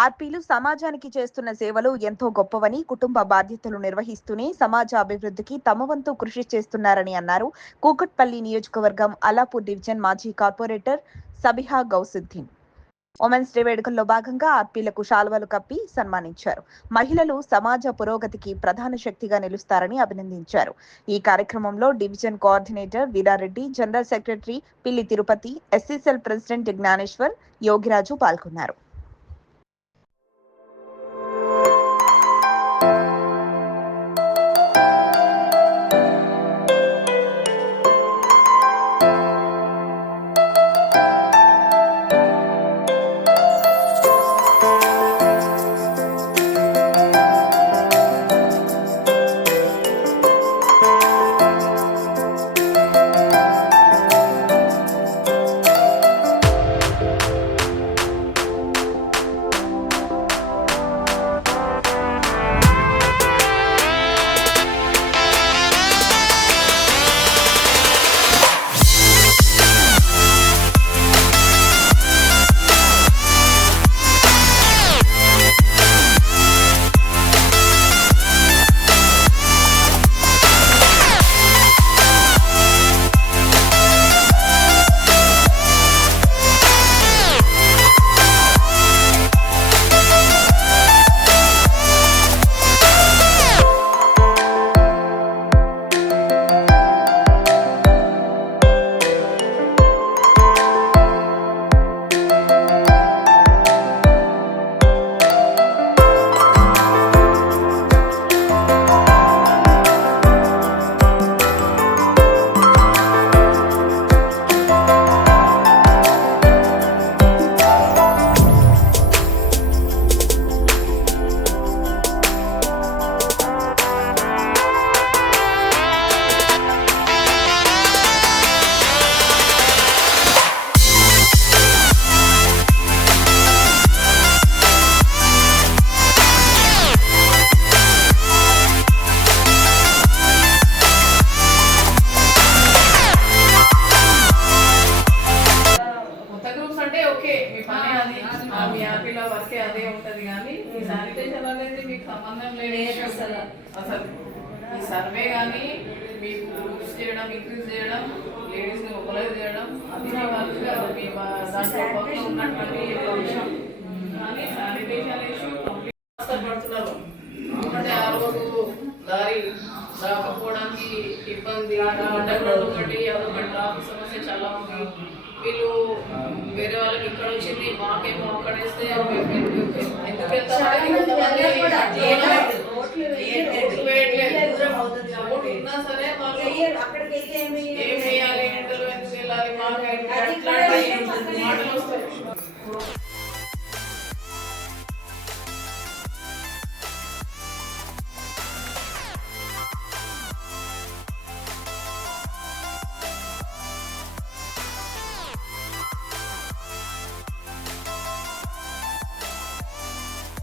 ఆర్పీలు సమాజానికి చేస్తున్న సేవలు ఎంతో గొప్పవని, కుటుంబ బాధ్యతలు నిర్వహిస్తూనే సమాజ అభివృద్ధికి తమ వంతు కృషి చేస్తున్నారని అన్నారు. కూకట్పల్లి నియోజకవర్గం అల్లాపూర్ డివిజన్ మాజీ corporator Sabiha Gousuddin. Women's day వేడుకల్లో భాగంగా ఆర్పీలకు శాల్వాలు కప్పి సన్మానించారు. మహిళలు సమాజ పురోగతికి ప్రధాన శక్తిగా నిలుస్తారని అభినందించారు. ఈ కార్యక్రమంలో division coordinator Veerareddy, general secretary Pilli Tirupati, SC cell president Gnaneshwar, Yogiraju పాల్గొన్నారు. వర్కే అదే ఉంటది కానీ ఈ శానిటేషన్ అనేది మీకు సంబంధం లేదు అసలు. ఈ సర్వే కానీ మీకు బూస్ట్ చేయడం, ఇంక్రీజ్ చేయడం, లేడీస్ని మొబలైజ్ చేయడం అది మీ దాంట్లో పక్కన ఉన్నటువంటి విషయం. కానీ శానిటేషన్ ఇష్యూ కంప్లీట్ కష్టపడుతున్నారు. ఎందుకంటే ఆ రోజు దారి రాకపోవడానికి ఇబ్బంది, ఒకటి అదొకటి ట్రాఫిక్ సమస్య చాలా ఉంది. వీళ్ళు వేరే వాళ్ళకి ఇక్కడ వచ్చింది, మాకేమో అక్కడ వేస్తే ఎందుకు ఉన్నా సరే వాళ్ళు ఏం వేయాలి, ఎండలో ఎందుకు వెళ్ళాలి, మాకు మాటలు వస్తాయి.